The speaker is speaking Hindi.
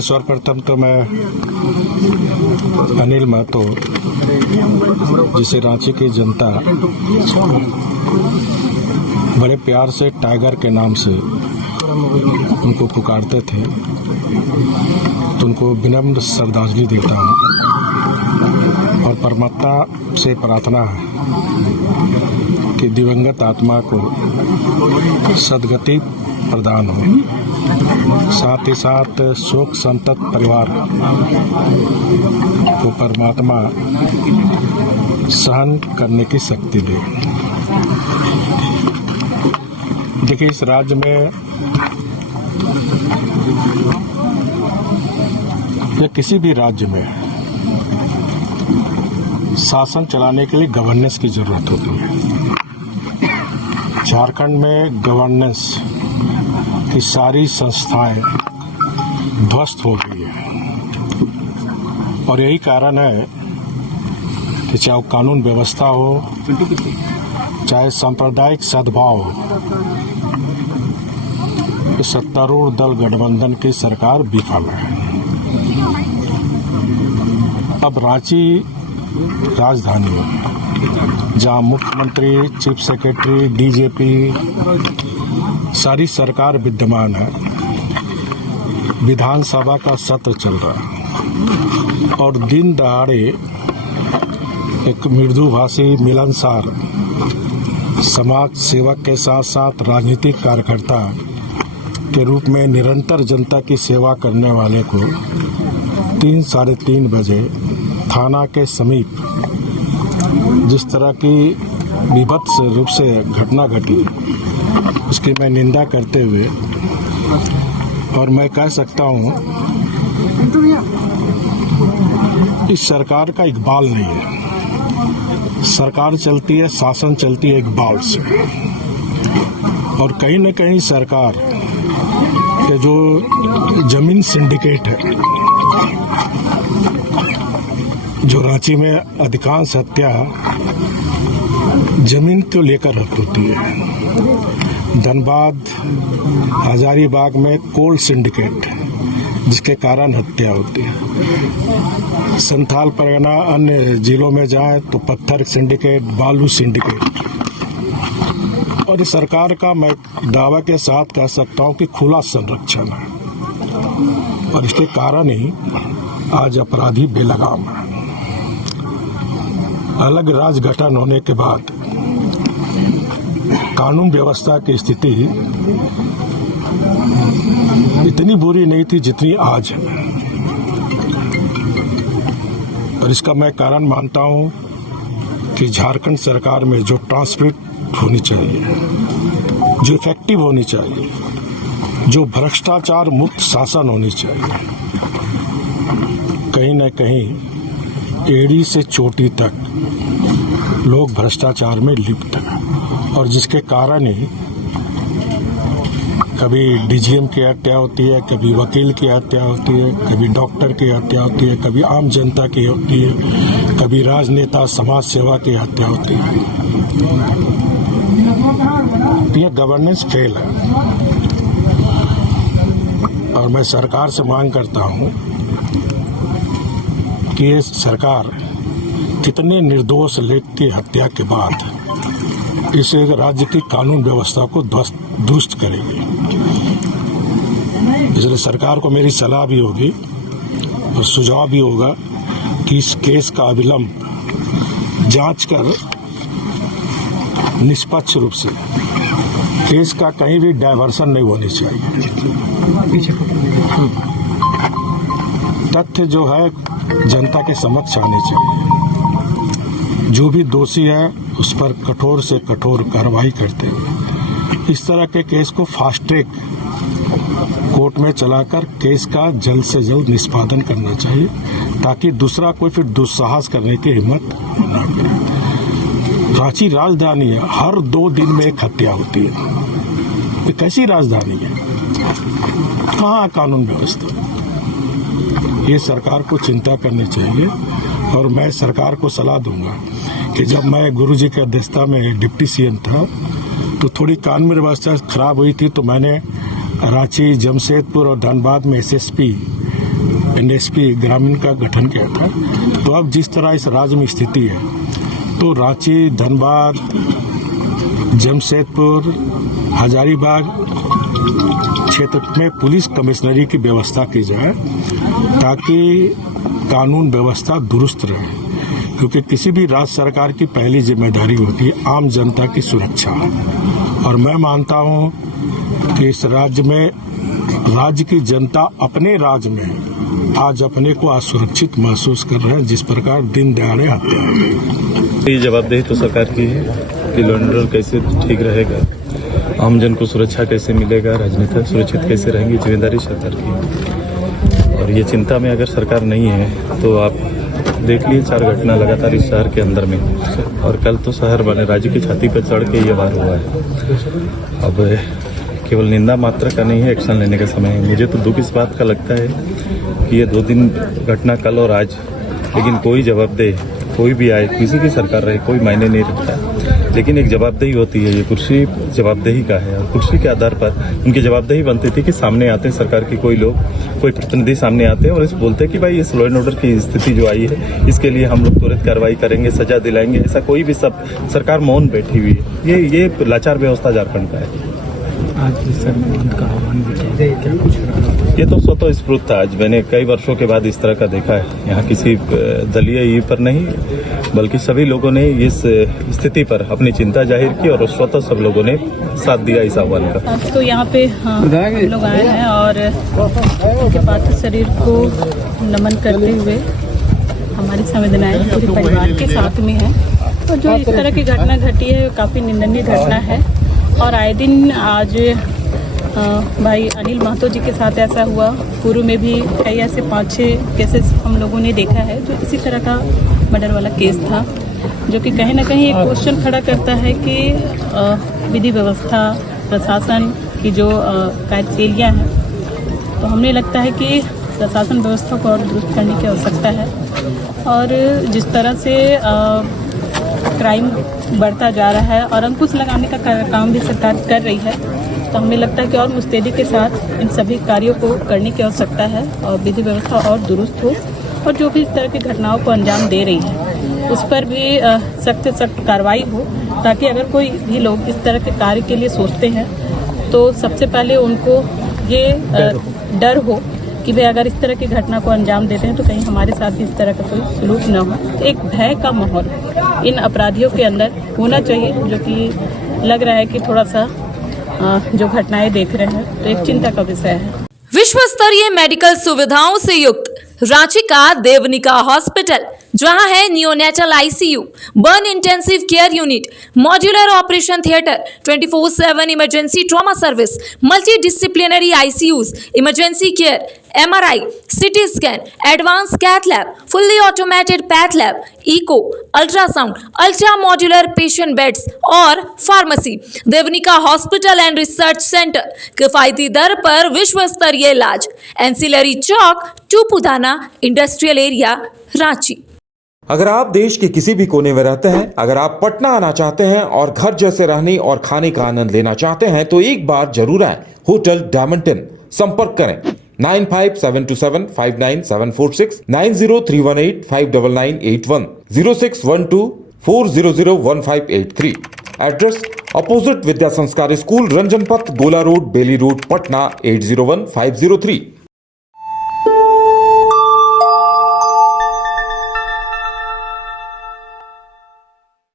सर्वप्रथम तो मैं अनिल महतो, जिसे रांची की जनता बड़े प्यार से टाइगर के नाम से उनको पुकारते थे, तो उनको विनम्र श्रद्धांजलि देता हूँ और परमात्मा से प्रार्थना है कि दिवंगत आत्मा को सद्गति प्रदान हो। साथ ही साथ शोक संतप्त परिवार को परमात्मा सहन करने की शक्ति दे। देखिए, इस राज्य में या किसी भी राज्य में शासन चलाने के लिए गवर्नेंस की जरूरत होती है। झारखंड में गवर्नेंस की सारी संस्थाएं ध्वस्त हो गई है और यही कारण है कि चाहे कानून व्यवस्था हो, चाहे सांप्रदायिक सद्भाव हो, सत्तारूढ़ दल गठबंधन की सरकार विफल है। अब रांची राजधानी है, जहां मुख्यमंत्री, चीफ सेक्रेटरी, डीजीपी सारी सरकार विद्यमान है। विधानसभा का सत्र चल रहा है और दिन दहाड़े एक मृदुभाषी, मिलनसार समाज सेवक के साथ साथ राजनीतिक कार्यकर्ता के रूप में निरंतर जनता की सेवा करने वाले को 3 साढ़े 3 बजे थाना के समीप जिस तरह की विभत्स रूप से घटना घटी, उसकी मैं निंदा करते हुए, और मैं कह सकता हूं इस सरकार का इकबाल नहीं है। सरकार चलती है, शासन चलती है इकबाल से, और कहीं न कहीं सरकार के जो जमीन सिंडिकेट है, जो रांची में अधिकांश हत्या जमीन को लेकर होती है। धनबाद, हजारीबाग में कोल सिंडिकेट, जिसके कारण हत्या होती है। संथाल परगना अन्य जिलों में जाए तो पत्थर सिंडिकेट, बालू सिंडिकेट। और इस सरकार का मैं दावा के साथ कह सकता हूं कि खुला संरक्षण है, और इसके कारण ही आज अपराधी बेलगाम है। अलग राज्य गठन होने के बाद कानून व्यवस्था की स्थिति इतनी बुरी नहीं थी जितनी आज है, और इसका मैं कारण मानता हूं कि झारखंड सरकार में जो ट्रांसपेरेंट होनी चाहिए, जो इफेक्टिव होनी चाहिए, जो भ्रष्टाचार मुक्त शासन होनी चाहिए, कहीं न कहीं एड़ी से चोटी तक लोग भ्रष्टाचार में लिप्त हैं, और जिसके कारण ही कभी डीजीएम की हत्या होती है, कभी वकील की हत्या होती है, कभी डॉक्टर की हत्या होती है, कभी आम जनता की होती है, कभी राजनेता, समाज सेवा की हत्या होती है। यह गवर्नेंस फेल है, और मैं सरकार से मांग करता हूं कि ये सरकार कितने निर्दोष लोग की हत्या के बाद इस राज्य की कानून व्यवस्था को दुरुस्त करेगी। इसलिए सरकार को मेरी सलाह भी होगी और सुझाव भी होगा कि इस केस का अविलंब जांच कर निष्पक्ष रूप से, केस का कहीं भी डायवर्सन नहीं होनी चाहिए। तथ्य जो है जनता के समक्ष आने चाहिए। जो भी दोषी है उस पर कठोर से कठोर कार्रवाई करते हुए इस तरह के केस को फास्ट ट्रैक कोर्ट में चलाकर केस का जल्द से जल्द निष्पादन करना चाहिए, ताकि दूसरा कोई फिर दुस्साहस करने की हिम्मत न करे। रांची राजधानी है, हर 2 दिन में एक हत्या होती है। ये कैसी राजधानी है? कहाँ कानून व्यवस्था? ये सरकार को चिंता करनी चाहिए, और मैं सरकार को सलाह दूंगा कि जब मैं गुरुजी की अध्यक्षता में डिप्टी सीएम था तो थोड़ी कानून व्यवस्था खराब हुई थी, तो मैंने रांची, जमशेदपुर और धनबाद में एसएसपी एनएसपी ग्रामीण का गठन किया था। तो अब जिस तरह इस राज्य में स्थिति है, तो रांची, धनबाद, जमशेदपुर, हजारीबाग क्षेत्र में पुलिस कमिश्नरी की व्यवस्था की जाए ताकि कानून व्यवस्था दुरुस्त रहे, क्योंकि किसी भी राज्य सरकार की पहली जिम्मेदारी होती है आम जनता की सुरक्षा। और मैं मानता हूं कि इस राज्य में राज्य की जनता अपने राज्य में आज अपने को असुरक्षित महसूस कर रहे हैं, जिस प्रकार दिन दहाड़े हत्या। ये जवाबदेही तो सरकार की है कि लॉ एंड ऑर्डर कैसे ठीक रहेगा, आम जन को सुरक्षा कैसे मिलेगा, राजनेता सुरक्षित कैसे रहेंगे, जिम्मेदारी सरकार की है। और ये चिंता में अगर सरकार नहीं है तो आप देख लिए 4 घटना लगातार इस शहर के अंदर में, और कल तो शहर बने राज्य की छाती पर चढ़ के ये वार हुआ है। अब केवल निंदा मात्र का नहीं है, एक्शन लेने का समय है। मुझे तो दुख इस बात का लगता है कि ये 2 दिन घटना कल और आज, लेकिन कोई जवाबदेह कोई भी आए, किसी की सरकार रहे, कोई मायने नहीं रखता, लेकिन एक जवाबदेही होती है। ये कुर्सी जवाबदेही का है, और कुर्सी के आधार पर उनकी जवाबदेही बनती थी कि सामने आते हैं सरकार के कोई लोग, कोई प्रतिनिधि सामने आते हैं और इस बोलते हैं कि भाई इस लॉ एंड ऑर्डर की स्थिति जो आई है इसके लिए हम लोग त्वरित कार्रवाई करेंगे, सजा दिलाएंगे। ऐसा कोई भी सब सरकार मौन बैठी हुई है। ये लाचार व्यवस्था झारखंड का है। आज सर का आह्वान भी किया, ये तो स्वतः स्फूर्त था। आज मैंने कई वर्षों के बाद इस तरह का देखा है। यहाँ किसी दलीय ई पर नहीं, बल्कि सभी लोगों ने इस स्थिति पर अपनी चिंता जाहिर की और स्वतः सब लोगों ने साथ दिया इस आह्वान का। आज तो यहाँ पे हम लोग आए हैं और उनके पार्थिव शरीर को नमन करते हुए हमारी संवेदनाएं पूरे परिवार के साथ में है। और जो इस तरह की घटना घटी है काफ़ी निंदनीय घटना है, और आए दिन आज भाई अनिल महतो जी के साथ ऐसा हुआ। पूर्व में भी कई ऐसे 5-6 केसेस हम लोगों ने देखा है जो इसी तरह का मर्डर वाला केस था, जो कि कहीं ना कहीं एक क्वेश्चन खड़ा करता है कि विधि व्यवस्था, प्रशासन की जो कार्यशैलियाँ हैं, तो हमें लगता है कि प्रशासन व्यवस्था को और दुरुस्त करने की आवश्यकता है। और जिस तरह से क्राइम बढ़ता जा रहा है और अंकुश लगाने का काम भी सरकार कर रही है, तो हमें लगता है कि और मुस्तैदी के साथ इन सभी कार्यों को करने की आवश्यकता है और विधि व्यवस्था और दुरुस्त हो, और जो भी इस तरह की घटनाओं को अंजाम दे रही है उस पर भी सख्त से सख्त कार्रवाई हो, ताकि अगर कोई भी लोग इस तरह के कार्य के लिए सोचते हैं तो सबसे पहले उनको ये डर हो कि भाई अगर इस तरह की घटना को अंजाम देते हैं तो कहीं हमारे साथ इस तरह का कोई सलूक न हो। एक भय का माहौल इन अपराधियों के अंदर होना चाहिए, जो कि लग रहा है कि थोड़ा सा जो घटनाएं देख रहे हैं तो एक चिंता का विषय है। विश्व स्तरीय मेडिकल सुविधाओं से युक्त रांची का देवनिका हॉस्पिटल, जहां है neonatal ICU, burn intensive care unit, modular operation theatre, 24/7 emergency trauma service, multidisciplinary ICUs, emergency care, MRI, CT scan, advance cath lab, fully automated path lab, echo, ultrasound, ultra modular patient beds और pharmacy. Devnika hospital and research centre, किफायती दर पर विश्व स्तरीय इलाज, ancillary chowk, Tupudana industrial area, Ranchi. अगर आप देश के किसी भी कोने में रहते हैं, अगर आप पटना आना चाहते हैं और घर जैसे रहने और खाने का आनंद लेना चाहते हैं, तो एक बार जरूर आए होटल डायमंटन। संपर्क करें 9572759746, 9031859981, 0612400158 एड्रेस अपोजिट विद्या संस्कार स्कूल, रंजन पथ, गोला रोड, बेली रोड, पटना 801503।